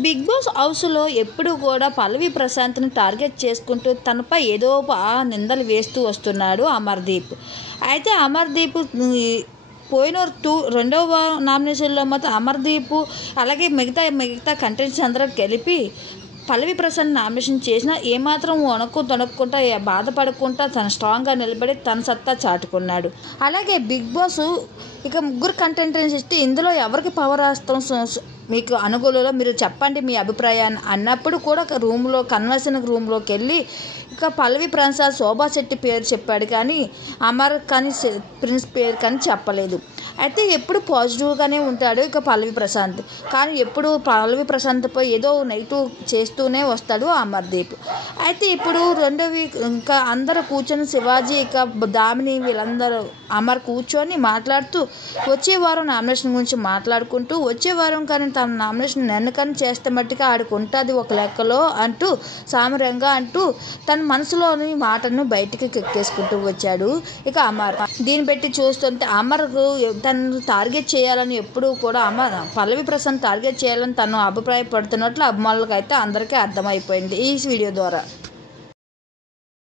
Big boss హౌస్లో ఎప్పుడు కూడా పల్లవి ప్రశాంత్ని టార్గెట్ చేసుకుంటూ తనపై ఏదో నిందలు వేస్తూ వస్తున్నాడు అమర్దీప్. అయితే అమర్దీప్ పోయిన రెండవ నామినేషన్లో మాత్రం అమర్దీప్ అలాగే మిగతా కంటెంట్స్ అందరూ కలిపి పల్లవి ప్రశాంత్ నామినేషన్ చేసినా ఏమాత్రం తొణక్కుంటా బాధపడకుండా తను స్ట్రాంగ్గా నిలబడి తన సత్తా చాటుకున్నాడు. అలాగే బిగ్ బాస్ ఇక ముగ్గురు కంటెంటెంట్స్ ఇస్తే ఇందులో ఎవరికి పవర్ వస్తాం మీకు అనుకూలంలో మీరు చెప్పండి మీ అభిప్రాయాన్ని అన్నప్పుడు కూడా కన్వర్షన్ రూమ్లోకి వెళ్ళి ఇక పల్లవి ప్రసాద్ శోభా శెట్టి పేరు చెప్పాడు కానీ అమర్ కానీ ప్రిన్స్ పేరు కానీ చెప్పలేదు. అయితే ఎప్పుడు పాజిటివ్గానే ఉంటాడు ఇక పల్లవి ప్రశాంత్, కానీ ఎప్పుడు పల్లవి ప్రశాంత్పై ఏదో నెగిటివ్ చేస్తూనే వస్తాడు అమర్దీప్. అయితే ఇప్పుడు రెండో వీక్ ఇంకా అందరూ కూర్చొని శివాజీ ఇక దామిని వీళ్ళందరూ అమర్ కూర్చొని మాట్లాడుతూ వచ్చే వారం నామినేషన్ గురించి మాట్లాడుకుంటూ వచ్చే వారం కానీ తన నామినేషన్ నన్ను కానీ చేస్తే మట్టిగా ఆడికి ఉంటుంది ఒక లెక్కలో అంటూ సామరంగా అంటూ తన మనసులోని మాటను బయటికి కెక్కేసుకుంటూ వచ్చాడు ఇక అమర్. దీన్ని బట్టి చూస్తుంటే అమర్కు తను టార్గెట్ చేయాలని ఎప్పుడూ కూడా పల్లవి ప్రశాంత్ టార్గెట్ చేయాలని తను అభిప్రాయపడుతున్నట్లు అభిమానులకు అయితే అందరికీ అర్థమైపోయింది ఈ వీడియో ద్వారా.